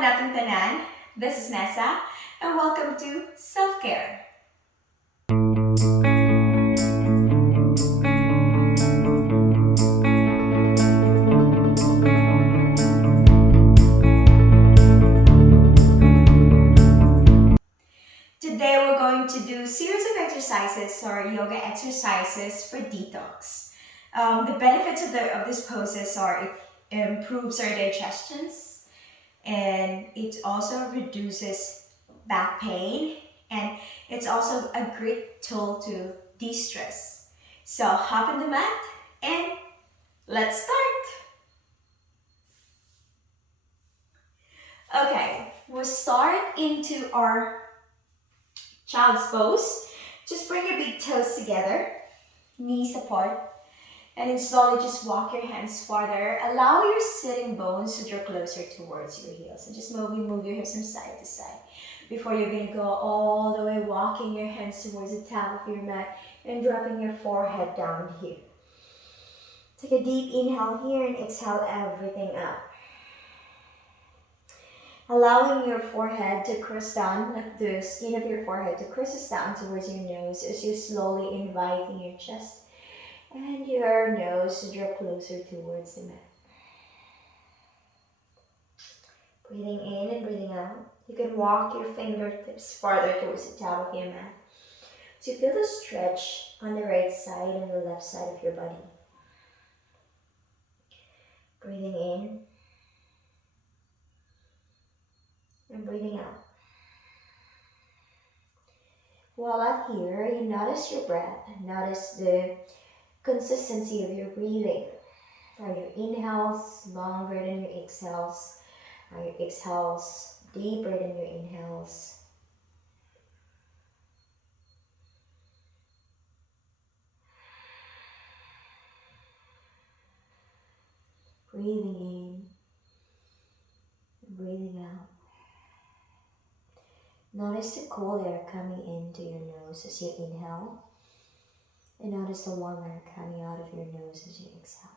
natong tanan. This is Nessa, and welcome to Self-Care. Today we're going to do series of exercises or yoga exercises for detox. The benefits of this poses are it improves our digestions, and it also reduces back pain, and it's also a great tool to de-stress. So hop in the mat and let's start. Okay, we'll start into our child's pose. Just bring your big toes together, knees apart, and then slowly just walk your hands farther. Allow your sitting bones to draw closer towards your heels. And just move your hips from side to side. Before you're going to go all the way, walking your hands towards the top of your mat and dropping your forehead down here. Take a deep inhale here and exhale everything out. Allowing your forehead to cross down, like the skin of your forehead to cross down towards your nose as you're slowly inviting your chest and your nose to draw closer towards the mat. Breathing in and breathing out. You can walk your fingertips farther towards the top of your mat. So you feel the stretch on the right side and the left side of your body. Breathing in and breathing out. While out here, you notice your breath and notice the consistency of your breathing. Are your inhales longer than your exhales? Are your exhales deeper than your inhales? Breathing in and breathing out. Notice the cool air coming into your nose as you inhale, and notice the warm air coming out of your nose as you exhale.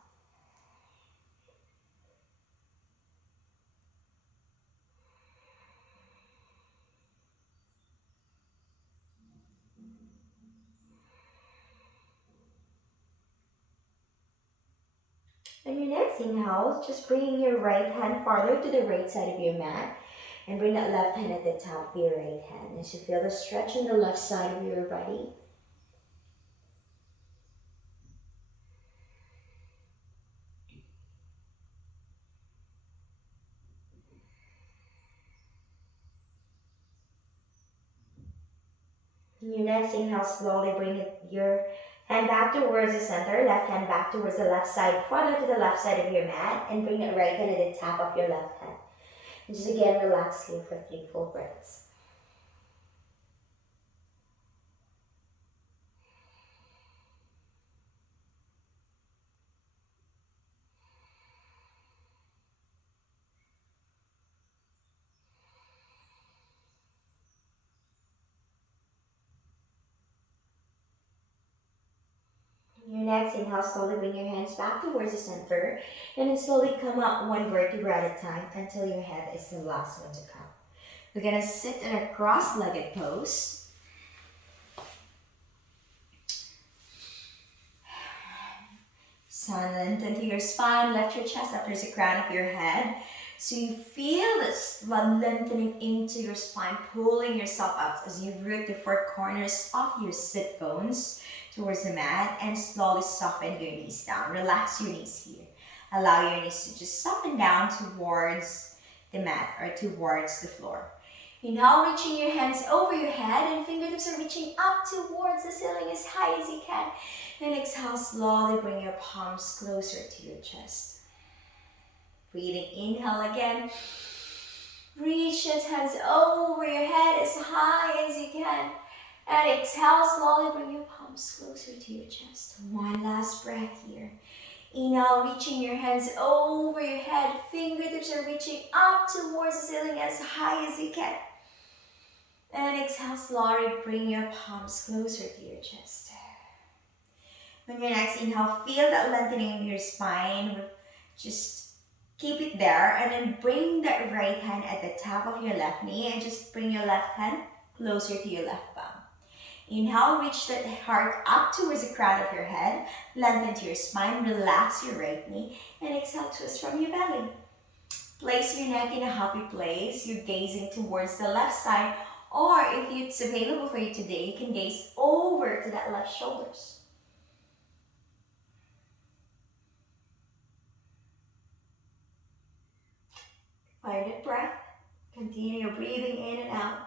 And your next inhale, just bringing your right hand farther to the right side of your mat, and bring that left hand at the top of your right hand as you feel the stretch on the left side of your body. Your next inhale, slowly bring your hand back towards the center, left hand back towards the left side, farther to the left side of your mat, and bring it right hand at the top of your left hand. And just again, relax here for 3 full breaths. Your next inhale, slowly bring your hands back towards the center, and then slowly come up one vertebra at a time until your head is the last one to come. We're gonna sit in a cross-legged pose. Lengthen through your spine, lift your chest up towards the crown of your head. So you feel this blood lengthening into your spine, pulling yourself up as you root the 4 corners of your sit bones towards the mat, and slowly soften your knees down. Relax your knees here. Allow your knees to just soften down towards the mat or towards the floor. Inhale, reaching your hands over your head, and fingertips are reaching up towards the ceiling as high as you can. And exhale, slowly bring your palms closer to your chest. Breathing, inhale again. Reach your hands over your head as high as you can. And exhale, slowly bring your palms closer to your chest. One last breath here. Inhale, reaching your hands over your head. Fingertips are reaching up towards the ceiling as high as you can. And exhale, slowly bring your palms closer to your chest. On your next inhale, feel that lengthening of your spine. Just Keep it there and then bring that right hand at the top of your left knee and just bring your left hand closer to your left palm. Inhale, reach that heart up towards the crown of your head, lengthen to your spine, relax your right knee, and exhale, twist from your belly. Place your neck in a happy place. You're gazing towards the left side, or if it's available for you today, you can gaze over to that left shoulders. Find a breath. Continue breathing in and out.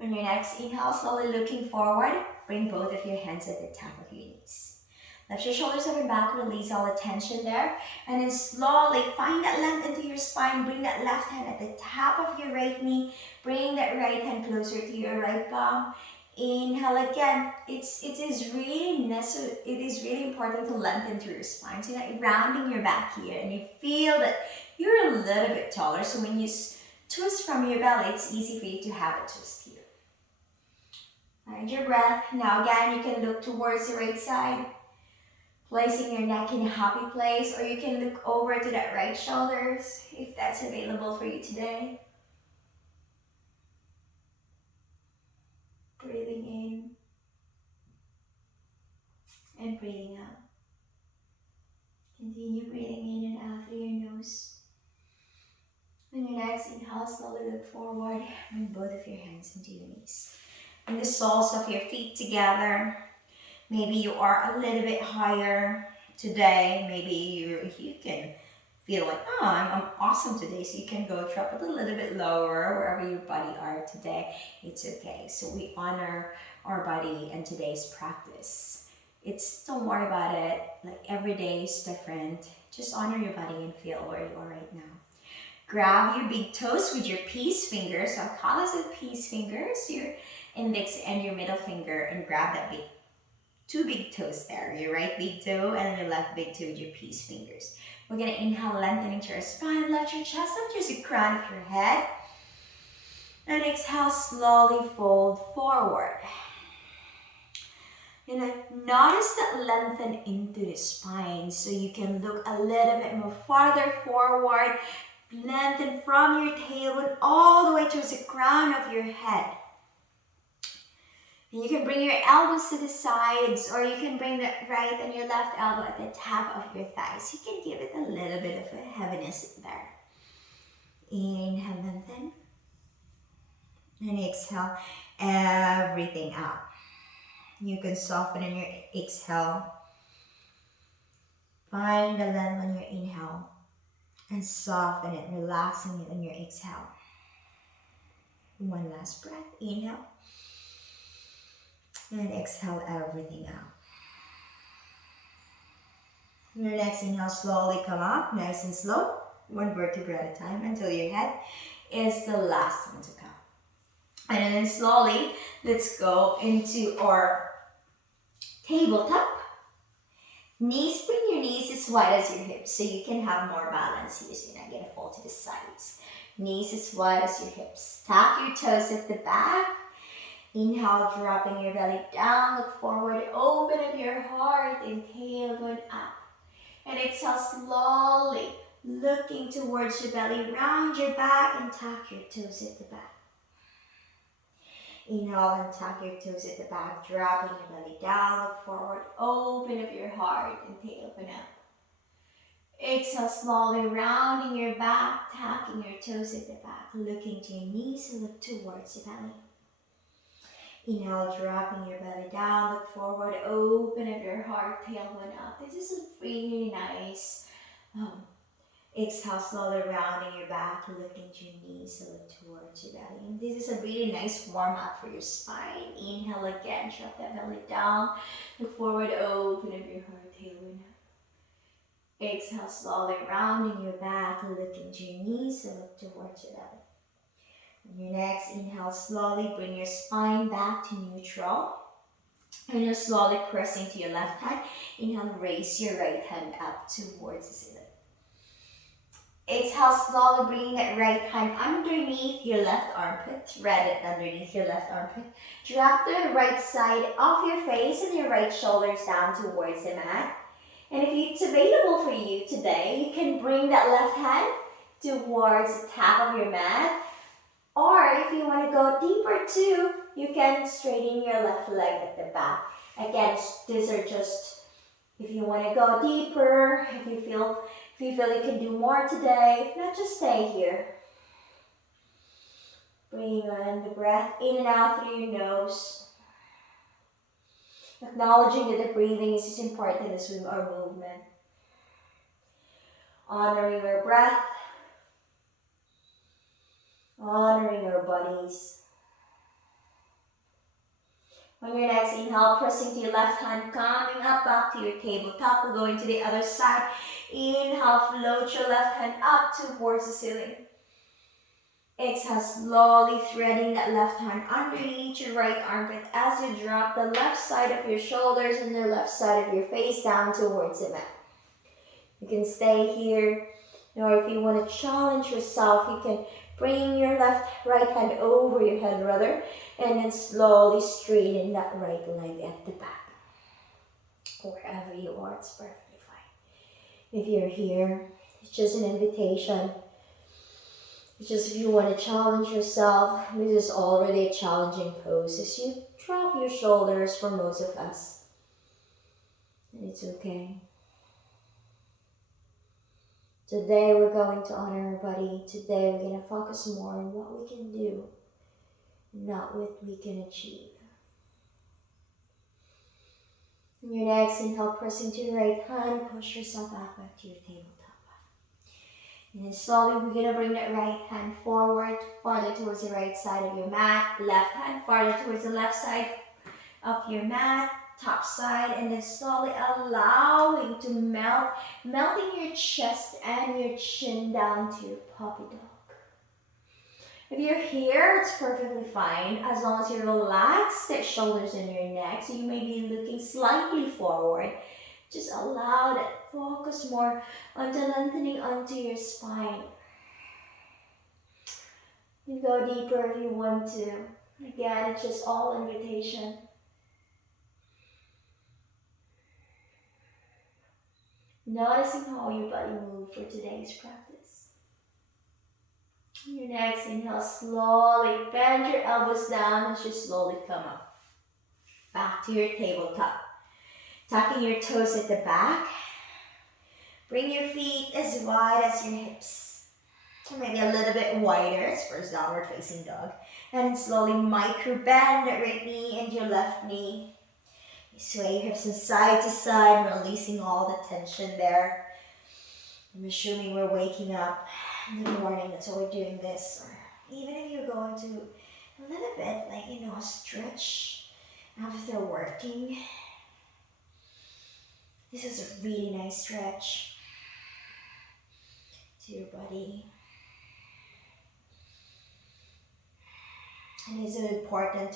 On your next inhale, slowly looking forward, bring both of your hands at the top of your knees. Lift your shoulders up and back, release all the tension there. And then slowly find that length into your spine. Bring that left hand at the top of your right knee. Bring that right hand closer to your right palm. Inhale again. It is really important to lengthen through your spine. So you're rounding your back here and you feel that you're a little bit taller. So when you twist from your belly, it's easy for you to have a twist here. Find your breath. Now again, you can look towards the right side, placing your neck in a happy place, or you can look over to that right shoulders if that's available for you today. Breathing in and breathing out. Continue breathing in and out through your nose. On your next inhale, slowly look forward. Bring both of your hands into your knees. Bring the soles of your feet together. Maybe you are a little bit higher today. Maybe you can feel like, oh, I'm awesome today. So you can go drop it a little bit lower wherever your body are today. It's okay. So we honor our body in today's practice. Don't worry about it. Like every day is different. Just honor your body and feel where you are right now. Grab your big toes with your peace fingers. So I'll call this a peace fingers. Your index and your middle finger, and grab that two big toes there. Your right big toe and your left big toe with your peace fingers. We're going to inhale, lengthening to your spine, lift your chest up towards the crown of your head. And exhale, slowly fold forward. Notice that lengthen into the spine so you can look a little bit more farther forward. Lengthen from your tailbone all the way towards the crown of your head. And you can bring your elbows to the sides, or you can bring the right and your left elbow at the top of your thighs. You can give it a little bit of a heaviness there. Inhale, lengthen. And exhale everything out. You can soften in your exhale. Find the length on your inhale. And soften it, relaxing it on your exhale. One last breath. Inhale. And exhale everything out. Your next inhale, slowly come up, nice and slow. One vertebra at a time until your head is the last one to come. And then slowly, let's go into our tabletop. Bring your knees as wide as your hips so you can have more balance here, so you're not going to fall to the sides. Knees as wide as your hips. Tap your toes at the back. Inhale, dropping your belly down, look forward, open up your heart, inhale, going up. And exhale, slowly looking towards your belly, round your back and tuck your toes at the back. Inhale and tuck your toes at the back, dropping your belly down, look forward, open up your heart, inhale, open up. Exhale, slowly rounding your back, tucking your toes at the back, looking to your knees and look towards your belly. Inhale, dropping your belly down, look forward, open up your heart, tailbone up. This is a really nice. Exhale, slowly rounding your back, looking to your knees and look towards your belly. And this is a really nice warm up for your spine. Inhale again, drop that belly down, look forward, open up your heart, tailbone up. Exhale, slowly rounding your back, looking to your knees and look towards your belly. On your next inhale, slowly bring your spine back to neutral. And you're slowly pressing to your left hand. Inhale, raise your right hand up towards the ceiling. Exhale, slowly bringing that right hand underneath your left armpit. Thread it underneath your left armpit. Drop the right side of your face and your right shoulders down towards the mat. And if it's available for you today, you can bring that left hand towards the top of your mat. Or if you want to go deeper too, you can straighten your left leg at the back. Again, these are just if you want to go deeper, if you feel you can do more today. If not, just stay here. Bringing on the breath in and out through your nose. Acknowledging that the breathing is as important as our movement. Honoring our breath. Honoring our bodies. On your next inhale, pressing to your left hand, coming up back to your tabletop. We're going to the other side. Inhale, float your left hand up towards the ceiling. Exhale, slowly threading that left hand underneath your right armpit as you drop the left side of your shoulders and the left side of your face down towards the mat. You can stay here, or if you want to challenge yourself, you can bring your right hand over your head rather, and then slowly straighten that right leg at the back. Wherever you are, it's perfectly fine. If you're here, it's just an invitation. It's just if you want to challenge yourself, this is already a challenging pose as you drop your shoulders for most of us. And it's okay. Today we're going to honor our body. Today we're going to focus more on what we can do, not what we can achieve. On your next inhale, pressing to your right hand, push yourself out back to your tabletop. And then slowly we're going to bring that right hand forward, farther towards the right side of your mat. Left hand farther towards the left side of your mat. Top side, and then slowly allowing to melting your chest and your chin down to your puppy dog. If you're here, it's perfectly fine as long as you relax the shoulders and your neck. So you may be looking slightly forward. Just allow that focus more onto lengthening onto your spine. You go deeper if you want to. Again, it's just all invitation. Noticing how your body moves for today's practice. Your next inhale, slowly bend your elbows down as you slowly come up. Back to your tabletop. Tucking your toes at the back. Bring your feet as wide as your hips. Or maybe a little bit wider as for downward facing dog. And slowly micro bend the right knee and your left knee. You sway your hips from side to side, releasing all the tension there. I'm assuming we're waking up in the morning, that's why we're doing this. Or even if you're going to a little bit, stretch after working. This is a really nice stretch to your body. And it's important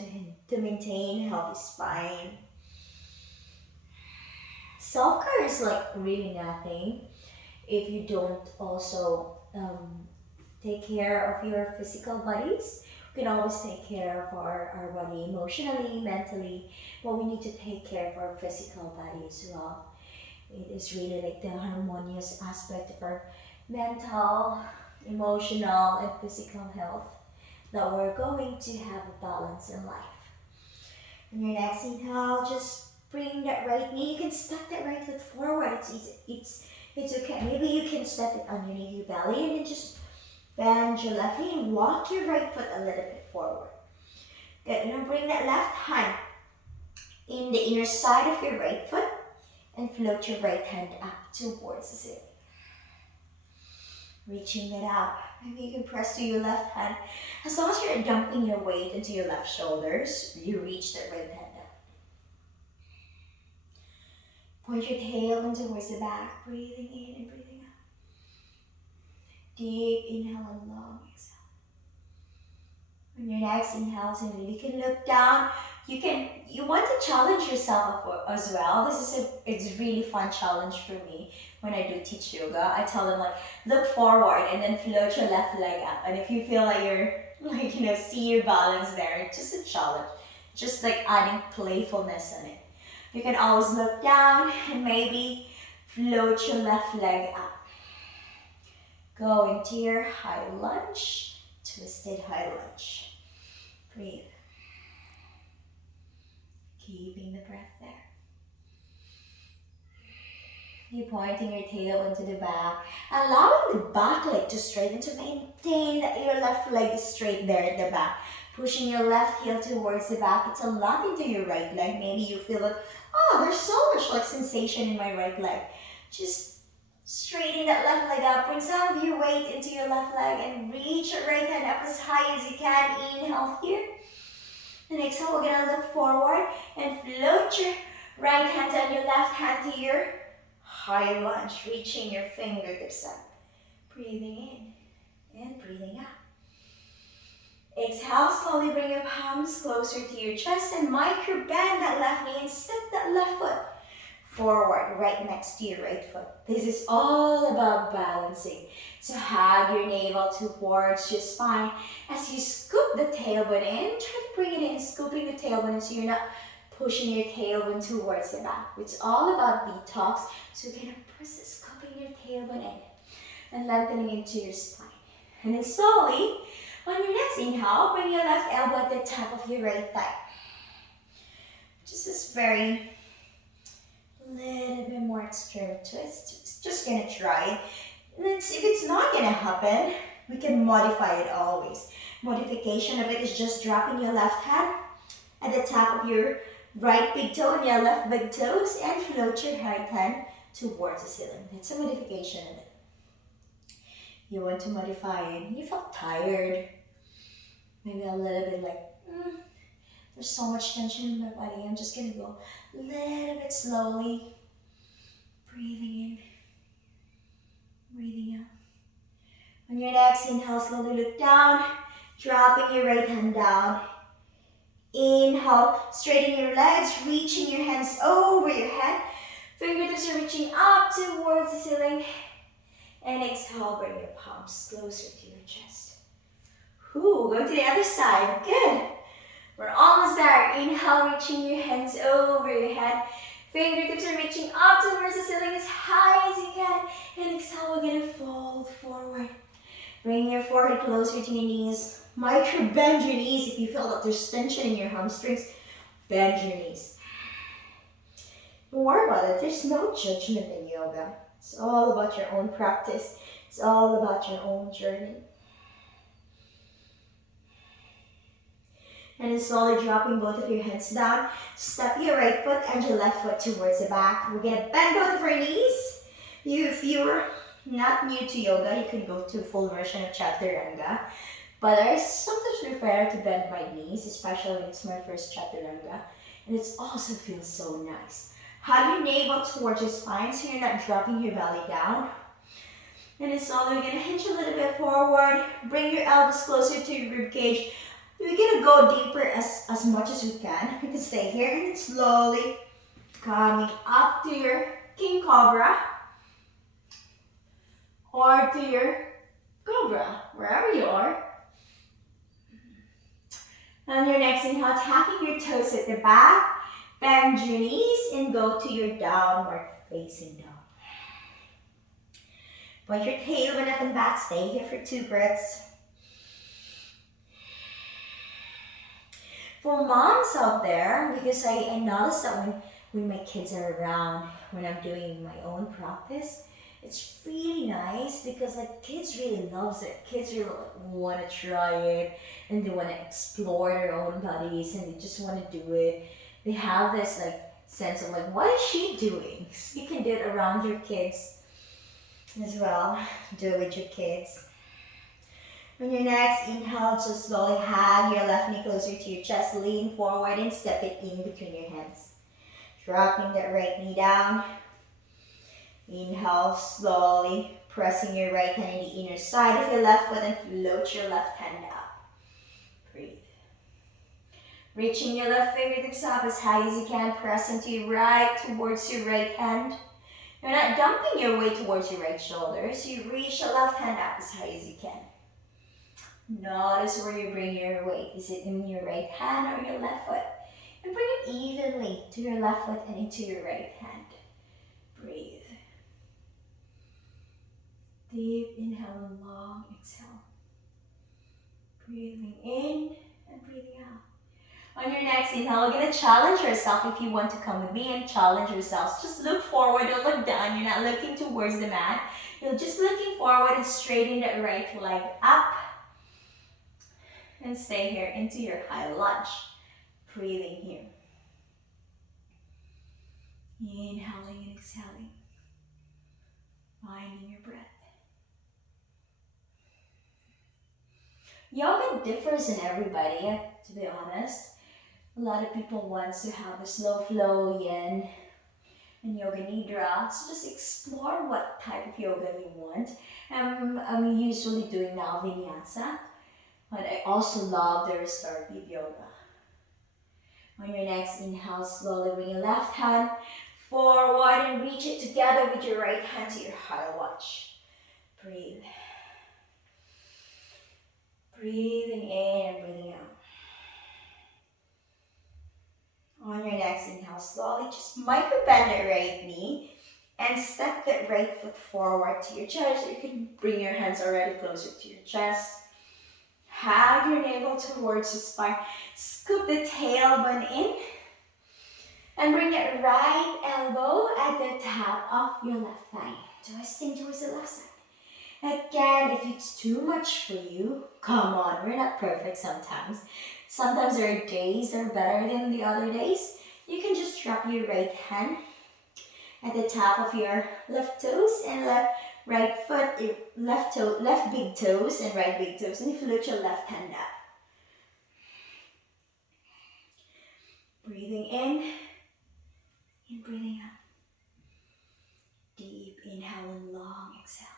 to maintain a healthy spine. Self-care is really nothing if you don't also take care of your physical bodies. We can always take care of our body emotionally, mentally, but we need to take care of our physical body as well. It is really the harmonious aspect of our mental, emotional, and physical health that we're going to have a balance in life. On your next inhale, just bring that right knee. You can step that right foot forward. It's easy. It's okay. Maybe you can step it underneath your belly and then just bend your left knee and walk your right foot a little bit forward. Good. Now bring that left hand in the inner side of your right foot and float your right hand up towards the ceiling. Reaching it out. Maybe you can press to your left hand. As long as you're dumping your weight into your left shoulders, you reach that right hand up. Point your tail in towards the back, breathing in and breathing out. Deep inhale and long exhale. On your next inhale, you can look down. You want to challenge yourself as well. It's really fun challenge for me when I do teach yoga. I tell them look forward and then float your left leg up. And if you feel like you're see your balance there, it's just a challenge. Just adding playfulness in it. You can always look down and maybe Float your left leg up. Go into your high lunge, twisted high lunge. Breathe. Keeping the breath there. You pointing your tail into the back, allowing the back leg to straighten to maintain that your left leg is straight there at the back. Pushing your left heel towards the back. It's a lot into your right leg. Maybe you feel like, oh, there's so much like sensation in my right leg. Just straighten that left leg up. Bring some of your weight into your left leg and reach your right hand up as high as you can. Inhale here. And exhale, we're gonna look forward and float your right hand and your left hand to your high lunge, reaching your fingertips up. Breathing in and breathing out. Exhale, slowly bring your palms closer to your chest and micro bend that left knee and step that left foot forward, right next to your right foot. This is all about balancing. So hug your navel towards your spine. As you scoop the tailbone in, try to bring it in, scooping the tailbone in so you're not pushing your tailbone towards the back. It's all about detox. So you're gonna press it, scooping your tailbone in and lengthening into your spine. And then slowly, on your next inhale, bring your left elbow at the top of your right thigh. Just this very little bit more extreme twist. Just gonna try it. And if it's not gonna happen, we can modify it always. Modification of it is just dropping your left hand at the top of your right big toe and your left big toes and float your right hand towards the ceiling. That's a modification of it. You want to modify it. You felt tired. Maybe a little bit like, there's so much tension in my body. I'm just gonna go a little bit slowly. Breathing in, breathing out. On your next inhale, slowly look down, dropping your right hand down. Inhale, straighten your legs, reaching your hands over your head. Fingertips are reaching up towards the ceiling. And exhale, bring your palms closer to your chest. Go to the other side. Good. We're almost there. Inhale, reaching your hands over your head. Fingertips are reaching up towards the ceiling as high as you can. And exhale, we're going to fold forward. Bring your forehead closer to your knees. Micro bend your knees if you feel that there's tension in your hamstrings. Bend your knees. Don't worry about it. There's no judgment in yoga. It's all about your own practice. It's all about your own journey. And then slowly dropping both of your hands down. Step your right foot and your left foot towards the back. We're gonna bend both of our knees. If you're not new to yoga, you can go to a full version of Chaturanga. But I sometimes prefer to bend my knees, especially when it's my first Chaturanga. And it also feels so nice. Hug your navel towards your spine so you're not dropping your belly down. And then slowly we're gonna hinge a little bit forward. Bring your elbows closer to your rib cage. We're gonna go deeper as much as we can. You can stay here and then slowly coming up to your King Cobra or to your Cobra, wherever you are. On your next inhale, tapping your toes at the back, bend your knees and go to your downward facing dog. Point your tailbone up and back, stay here for 2 breaths. For moms out there, because I noticed that when my kids are around, when I'm doing my own practice, it's really nice because like kids really love it. Kids really want to try it and they want to explore their own bodies and they just want to do it. They have this like sense of like, what is she doing? So you can do it around your kids as well. Do it with your kids. On your next inhale, just slowly hug your left knee closer to your chest, lean forward and step it in between your hands. Dropping that right knee down. Inhale, slowly pressing your right hand in the inner side of your left foot and float your left hand up. Breathe. Reaching your left fingertips up as high as you can, pressing to your right towards your right hand. You're not dumping your weight towards your right shoulder, so you reach the left hand up as high as you can. Notice where you bring your weight. Is it in your right hand or your left foot? And bring it evenly to your left foot and into your right hand. Breathe. Deep inhale and long exhale. Breathing in and breathing out. On your next inhale, you're going to challenge yourself if you want to come with me and challenge yourselves. Just look forward, don't look down. You're not looking towards the mat. You're just looking forward and straighten that right leg up. And stay here into your high lunge. Breathing here. Inhaling and exhaling. Finding your breath. Yoga differs in everybody, to be honest. A lot of people want to have a slow flow yin and yoga nidra. So just explore what type of yoga you want. I'm usually doing now vinyasa, but I also love the restorative yoga. On your next inhale, slowly bring your left hand forward and reach it together with your right hand to your high lunge. Breathe. Breathing in and breathing out. On your next inhale, slowly just micro bend that right knee and step that right foot forward to your chest. You can bring your hands already closer to your chest. Hug your navel towards your spine. Scoop the tailbone in. And bring that right elbow at the top of your left thigh. Twisting towards the left side. Again, if it's too much for you, come on, we're not perfect sometimes. Sometimes there are days that are better than the other days. You can just drop your right hand at the top of your left toes and right foot, your left big toes and right big toes. And float your left hand up. Breathing in and breathing out. Deep inhale and long exhale.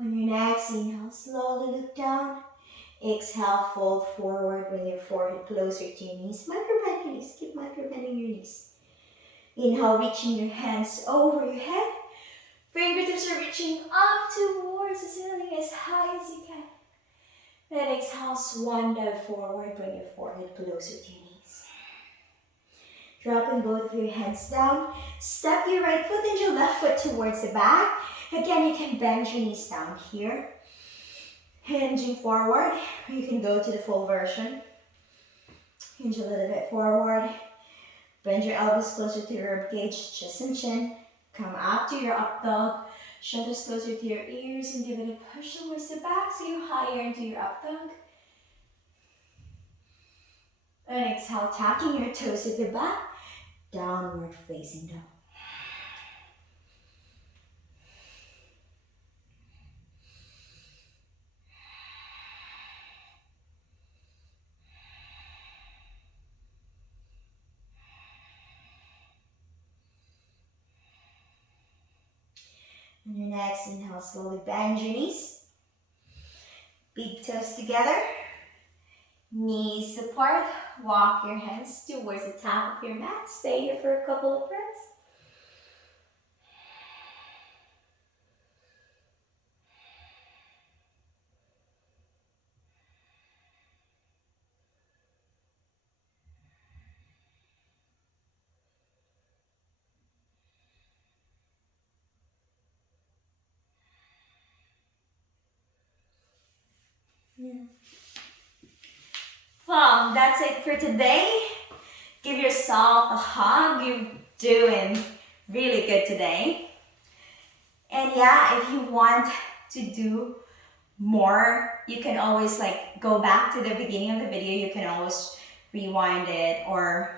On your next inhale, slowly look down. Exhale, fold forward, bring your forehead closer to your knees. Micro-bend your knees, keep micro-bending your knees. Inhale, reaching your hands over your head. Fingertips are reaching up towards the ceiling as high as you can. Then exhale, swan dive forward, bring your forehead closer to your knees. Dropping both of your hands down. Step your right foot and your left foot towards the back. Again, you can bend your knees down here. Hinging forward. You can go to the full version. Hinge a little bit forward. Bend your elbows closer to your rib cage, chest and chin. Come up to your up dog. Shoulders closer to your ears and give it a push towards the back so you higher into your up dog. And exhale, tacking your toes at the back. Downward facing dog. On your next inhale, slowly bend your knees. Big toes together. Knees apart. Walk your hands towards the top of your mat. Stay here for a couple of breaths. Well, that's it for today. Give yourself a hug. You're doing really good today. And yeah, if you want to do more, you can always go back to the beginning of the video. You can always rewind it or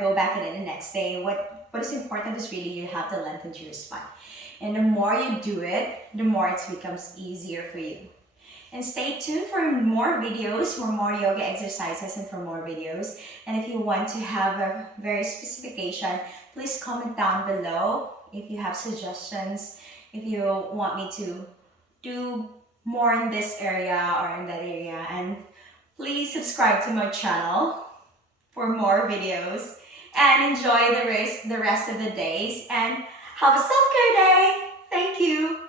go back in it the next day. What is important is really you have to lengthen your spine. And the more you do it, the more it becomes easier for you. And stay tuned for more videos, for more yoga exercises and for more videos. And if you want to have a very specification, please comment down below if you have suggestions, if you want me to do more in this area or in that area. And please subscribe to my channel for more videos and enjoy the rest of the days and have a self-care day. Thank you.